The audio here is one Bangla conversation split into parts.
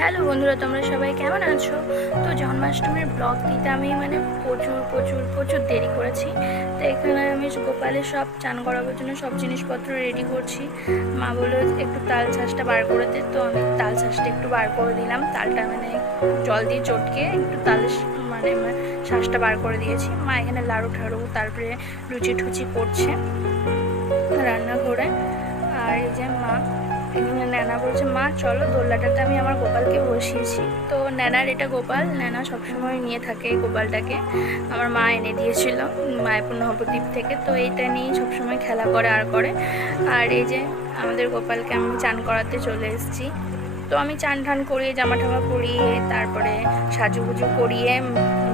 হ্যালো বন্ধুরা, তোমরা সবাই কেমন আছো? তো জন্মাষ্টমীর ব্লগ দিতে আমি প্রচুর দেরি করেছি। তো এখানে আমি গোপালের সব চান করাবার জন্য সব জিনিসপত্র রেডি করছি। মা বললো একটু তাল ছাঁচটা বার করে দে, তো আমি তাল ছাঁচটা একটু বার করে দিলাম। তালটা জল দিয়ে চটকে একটু মানে শ্বাসটা বার করে দিয়েছি। মা এখানে লাড়ু ঠাড়ু তারপরে লুচি টুচি করছে রান্নাঘরে। আর এই যে মা এখানে ন্যানা বলছে, মা চলো দোলনাটাতে আমি আমার গোপালকে বসিয়েছি। তো ন্যানার এটা গোপাল, ন্যানা সবসময় নিয়ে থাকে এই গোপালটাকে, আমার মা এনে দিয়েছিল মায়াপুর নবদ্বীপ থেকে। তো এইটা নিয়েই সবসময় খেলা করে আর এই যে আমাদের গোপালকে আমি চান করাতে চলে এসেছি। তো আমি চান ঠান করিয়ে জামা টামা পরিয়ে তারপরে সাজুগুজু করিয়ে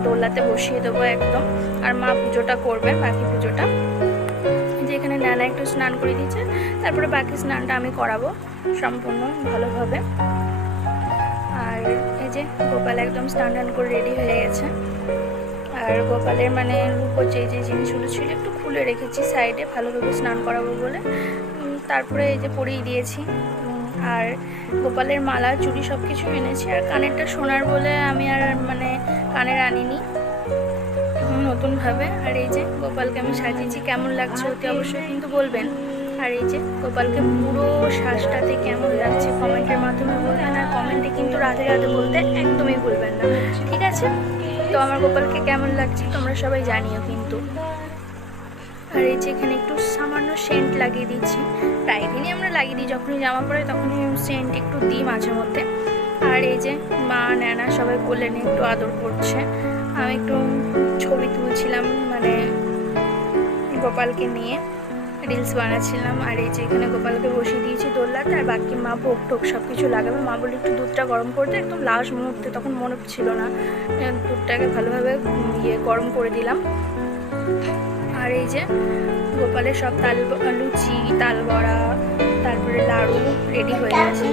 দোলনাতে বসিয়ে দেবো একদম। আর মা পুজোটা করবে, বাকি পুজোটা যেখানে নানা একটু স্নান করে দিচ্ছে, তারপরে বাকি স্নানটা আমি করাবো সম্পূর্ণ ভালোভাবে। আর এই যে গোপাল একদম স্নান টান করে রেডি হয়ে গেছে। আর গোপালের রূপোর যে জিনিসগুলো ছিল একটু খুলে রেখেছি সাইডে, ভালোভাবে স্নান করাবো বলে। তারপরে এই যে পরিয়ে দিয়েছি। আর গোপালের মালা চুড়ি সব কিছু এনেছি। আর কানেরটা সোনার বলে আমি আর কানের আনিনি নতুনভাবে। আর এই যে গোপালকে আমি সাজিয়েছি, কেমন লাগছে অতি অবশ্যই কিন্তু বলবেন। আর এই যে গোপালকে পুরো শ্বাসটাতে কেমন লাগছে কমেন্টের মাধ্যমে বলবেন। আর কমেন্টে কিন্তু রাধে রাধে বলতে একদমই ভুলবেন না, ঠিক আছে? তো আমার গোপালকে কেমন লাগছে তোমরা সবাই জানিও কিন্তু। আর এই যে এখানে একটু সামান্য সেন্ট লাগিয়ে দিচ্ছি। প্রায় দিনই আমরা লাগিয়ে দিই, যখনই জামা পরে তখনই সেন্ট একটু দিই মাঝে মধ্যে। আর এই যে মা ন্যানা সবাই কোলে নিয়ে একটু আদর করছে। আমি একটু ছবি তুলছিলাম গোপালকে নিয়ে, রিলস বানাচ্ছিলাম। আর এই যে এখানে গোপালকে বসিয়ে দিয়েছি দোলনাতে। আর বাকি মা ভোগ টোক সব কিছু লাগাবে। মা বলে একটু দুধটা গরম করতে, একদম লাস্ট মুহূর্তে, তখন মনে ছিল না, দুধটাকে ভালোভাবে গরম করে দিলাম। আর এই যে গোপালের সব লুচি তাল বড়া তারপরে লাড়ু রেডি হয়ে গেছে।